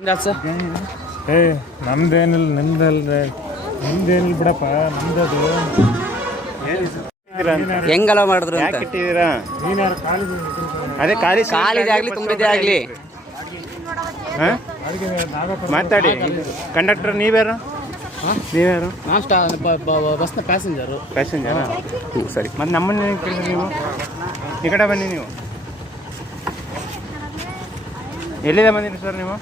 ಏ ನಮ್ದೇನಿಲ್ಲ ನಿಮ್ದಲ್ರಿ, ನಿಮ್ದೇನಿಲ್ಲ ಬಿಡಪ್ಪ, ನಮ್ದದು ಹೆಂಗಲ್ಲ ಮಾಡಿದ್ರು ಅಂತ. ಯಾಕೆ ಇಟ್ಟಿದ್ದೀರಾ? ನೀನ್ಯಾರು ಅದೇ ಖಾಲಿ ಕಾಲಿದೆ ಆಗ್ಲಿ ತುಂಬಿದೆ ಆಗ್ಲಿ ಮಾತಾಡಿ. ಕಂಡಕ್ಟರ್ ನೀವ್ಯಾರು? ನೀವ್ಯಾರು? ಬಸ್ನ ಪ್ಯಾಸೆಂಜರು. ಪ್ಯಾಸೆಂಜರಾ? ಸರಿ. ಮತ್ತೆ ನಮ್ಮನ್ನ ಕೇಳಿದ್ರಿ ನೀವು? ಈ ಕಡೆ ಬನ್ನಿ. ನೀವು ಎಲ್ಲಿಂದ ಬಂದಿರಿ ಸರ್ ನೀವು?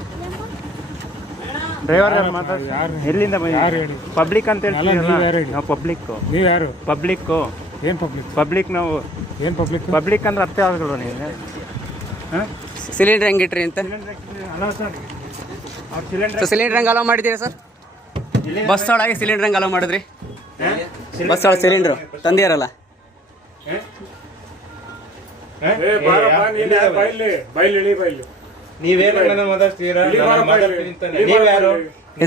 ಡ್ರೈವರ್ ಮಾತಾಡಿ. ಎಲ್ಲಿಂದ ಬಂದಿರಿ? ಪಬ್ಲಿಕ್ ಅಂತ ಹೇಳ್ತೀವಿ ನಾವು. ಪಬ್ಲಿಕ್ ನೀವು ಯಾರು? ಪಬ್ಲಿಕ್ಕು. ಏನು ಪಬ್ಲಿಕ್? ಪಬ್ಲಿಕ್ ನಾವು. ಏನು ಪಬ್ಲಿಕ್? ಪಬ್ಲಿಕ್ ಅಂದ್ರೆ ಅರ್ಥ ಆಗಲ್ವ ನೀವು? ಹಾಂ, ಸಿಲಿಂಡರ್ ಹೆಂಗಿಟ್ರಿ ಅಂತ. ಸಿಲಿಂಡರ್ ಹೆಂಗೆ ಅಲೋ ಮಾಡಿದ್ದೀರಾ ಸರ್? ಬಸ್ ಒಳಗೆ ಸಿಲಿಂಡರ್ ಹೆಂಗೆ ಅಲೋ ಮಾಡಿದ್ರಿ? ಬಸ್ ಒಳಗೆ ಸಿಲಿಂಡ್ರು ತಂದಿರಲ್ಲ. ನೀವೇನು ಮಾತಾಡ್ತೀರಾ?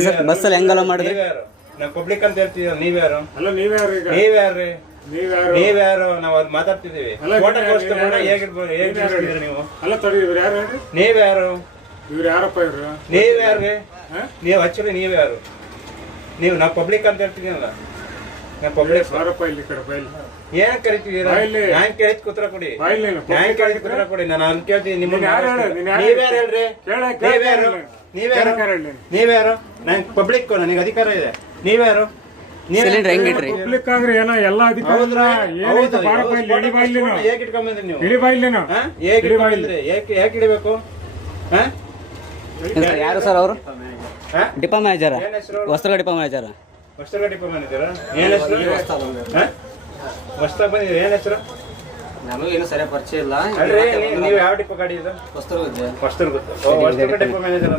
ಸರ್ ಬಸ್ಸಲ್ಲಿ ಹೆಂಗೆ ಅಲೋ ಮಾಡಿದ್ರಿ? ನಾವು ಪಬ್ಲಿಕ್ ಅಂತ ಹೇಳ್ತೀವಿ. ನೀವ್ಯಾರು? ಅಲ್ಲ ನೀವ್ಯಾರು? ಈಗ ನೀವ್ಯಾರು? ನೀವ್ಯಾರು? ನೀವ್ಯಾರು? ನಾವು ಅದು ಮಾತಾಡ್ತಿದ್ದೀವಿ. ನೀವು ಅಲ್ಲ ತಡಿ, ಇವ್ರು ಯಾರು ಹೇಳ್ರಿ? ನೀವ್ಯಾರು? ಇವ್ರು ಯಾರಪ್ಪ ಇವ್ರು? ನೀವ್ಯಾರ್ರಿ? ನೀವು ಆಕ್ಚುಲಿ ನೀವ್ಯಾರು? ನೀವು ನಾವು ಪಬ್ಲಿಕ್ ಅಂತ ಹೇಳ್ತಿದ್ದೀನಲ್ಲ. ನಾವು ಪಬ್ಲಿಕ್. ಬಾರಪ್ಪ ಇಲ್ಲಿ ಕಡೆ ಬೈಲಿ. ಏನ್ ಕರಿತೀರಾ? ನಾನು ಕೇಳಿದ್ ಕೂತ್ರ ಕೊಡಿ. ನಾನು ಕೇಳಿದ್ ಕೂತ್ರ ಕೊಡಿ. ನಾನು ಅಲ್ಲಿ ಕೇಳ್ತೀನಿ. ನಿಮ್ಮನ್ನ ನೀವ್ಯಾರು ಹೇಳ್ರಿ? ನೀವ್ಯಾರು? ನಾನು ಪಬ್ಲಿಕ್, ನನಗೆ ಅಧಿಕಾರ ಇದೆ. ನೀವ್ಯಾರು? ಸಿಲಿಂಡರ್ ಹೆಂಗಿಟ್ರಿ? ಪಬ್ಲಿಕ್ ಅಂದ್ರೆ ಏನೋ ಎಲ್ಲ ಅಧಿಕಾರ. ಬಾರಪ್ಪ ಇಲ್ಲಿ ಇಳಿ ಬಾಯಿಲಿ. ಹೇಗೆ ಇಟ್ಕೊಂಡ್ಬಂದ್ರಿ ನೀವು? ಇಳಿ ಬಾಯಿಲಿ. ಹೇಗೆ ಇಟ್ಕೊಂಡ್ಬಂದ್ರಿ? ಯಾಕೆ ಇಡಬೇಕು? ಯಾರು ಸರ್ ಅವರು? ಡಿಪೋ ಮ್ಯಾನೇಜರ, ವಸ್ತ್ರ ಡಿಪೋ ಮ್ಯಾನೇಜರ. ಹೊಸ್ತಾಗ ಡಿಪೋ ಮ್ಯಾನೇಜರ. ಏನ್ ಹೆಸರು? ಹೊಸ್ತಾಗ ಬಂದಿದ್ದೀರಿ. ಏನ್ ಹೆಸರು? ನಮಗೇನು ಸರಿಯಾಗಿ ಪರಿಚಯ ಇಲ್ಲ. ಅಲ್ರಿ, ನೀವು ಯಾವ ಡಿಪೋ ಗಾಡಿ ಇದು? ಹೊಸ್ತರ ಡಿಪೋ ಮ್ಯಾನೇಜರ್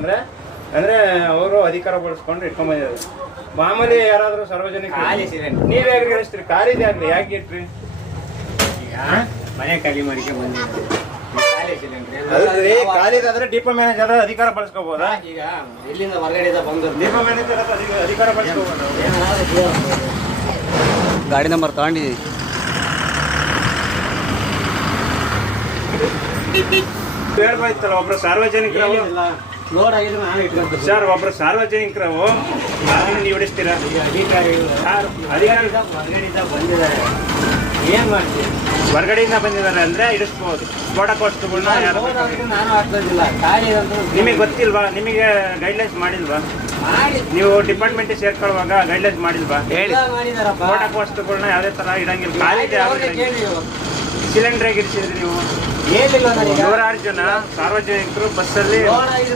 ಅಂದ್ರೆ ಅವರು ಅಧಿಕಾರ ಬಳಸ್ಕೊಂಡು ಇಟ್ಕೊಂಡ್ ಬಂದಿದ್ದಾರೆ. ಮಾಮೂಲಿ ಯಾರಾದ್ರೂ ಸಾರ್ವಜನಿಕ ನೀವ್ ಹೇಗೆ ಹೇಳಿಸ್ತೀರಿ? ಖಾಲಿದೆ ಆಗ್ಲಿ, ಯಾಕೆ ಇಟ್ರಿ? ಮನೆ ಖಾಲಿ ಮಾಡಿಕೆ ಬಂದಿದ್ದೀವಿ. ಖಾಲಿದಾದ್ರೆ ಡಿಪೋ ಮ್ಯಾನೇಜರ್ ಅಧಿಕಾರ ಬಳಸ್ಕೋಬಹುದಾ? ಈಗ ಇಲ್ಲಿಂದ ಹೊರಗಡೆ ಬಂದು ಡಿಪೋ ಮ್ಯಾನೇಜರ್ ಅಧಿಕಾರ ಬಳಸ್ಕೋಬಹುದು. ಗಾಡಿ ನಂಬರ್ ತಗೊಂಡಿದ್ದೀವಿ. ಹೇಳ್ಬೋಯ್ತಲ್ಲ, ಒಬ್ರು ಸಾರ್ವಜನಿಕರು ಲೋಡ್ ಆಗಿದ್ರೆ ನಾನು ಇಟ್ಕೊಂತೀನಿ ಸರ್. ಒಬ್ರು ಸಾರ್ವಜನಿಕರು ನೀವು ಹಿಡಿಸ್ತೀರಾ? ಬಂದಿದ್ದಾರೆ, ಏನ್ ಮಾಡ್ತೀವಿ? ಹೊರಗಡೆಯಿಂದ ಬಂದಿದ್ದಾರೆ ಅಂದ್ರೆ ಹಿಡಿಸ್ಬಹುದು. ಸ್ಫೋಟಕ ವಸ್ತುಗಳನ್ನ ಯಾರು ನಾನು ಹಾಕ್ತಿಲ್ಲ. ಖಾಲಿ ನಿಮಗೆ ಗೊತ್ತಿಲ್ವಾ? ನಿಮಗೆ ಗೈಡ್ಲೈನ್ಸ್ ಮಾಡಿಲ್ವಾ? ನೀವು ಡಿಪಾರ್ಟ್ಮೆಂಟ್ ಸೇರ್ಕೊಳ್ಳುವಾಗ ಗೈಡ್ಲೈನ್ಸ್ ಮಾಡಿಲ್ವಾ? ಹೇಳಿ ಮಾಡಿದಾರಪ್ಪ. ಸ್ಫೋಟಕ ವಸ್ತುಗಳನ್ನ ಯಾವುದೇ ತರ ಇಡಂಗಿಲ್ಲ. ಖಾಲಿದೆ. ಸಿಲಿಂಡರ್ ಹೇಗೆ ಇಡಿಸಿದ್ರಿ ನೀವು? ಏನಿಲ್ಲ, 106 ಜನ ಸಾರ್ವಜನಿಕರು ಬಸ್ಸಲ್ಲಿ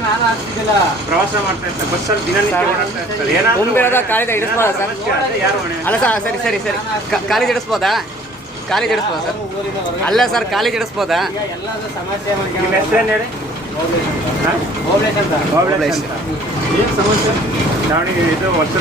ನಾನು ಹಾಕ್ತಿದ್ದಿಲ್ಲ. ಪ್ರವಾಸ ಮಾಡ್ತಾ ಇರ್ತಾರೆ. ಬಸ್ಸಲ್ಲಿ ದಿನನಿತ್ಯ ಓಡಾಡ್ತಾ ಇರ್ತಾರೆ. ಏನಾದ್ರು ಕಾಲೇಜ್ ಇಡಿಸ್ಬೋದಾ ಸರ್? ಯಾರು ಹೊಣೆ? ಅಲ್ಲ ಸರ್, ಸರಿ ಸರಿ ಸರಿ, ಕಾಲೇಜ್ ಇಡಿಸ್ಬೋದಾ? ಕಾಲೇಜ್ ಇಡಿಸ್ಬೋದಾ ಸರ್? ಅಲ್ಲ ಸರ್, ಕಾಲೇಜ್ ಇಡಿಸ್ಬೋದಾ? ನಿಮ್ಮ ಹೆಸರೇನು ಹೇಳಿ? ಹೋಗ್ಲೇಶ್ ಅಂತ. ಏನು ಸಮಸ್ಯೆ? ದಾವಣಗೆರೆ ಇದು ಹೊಸ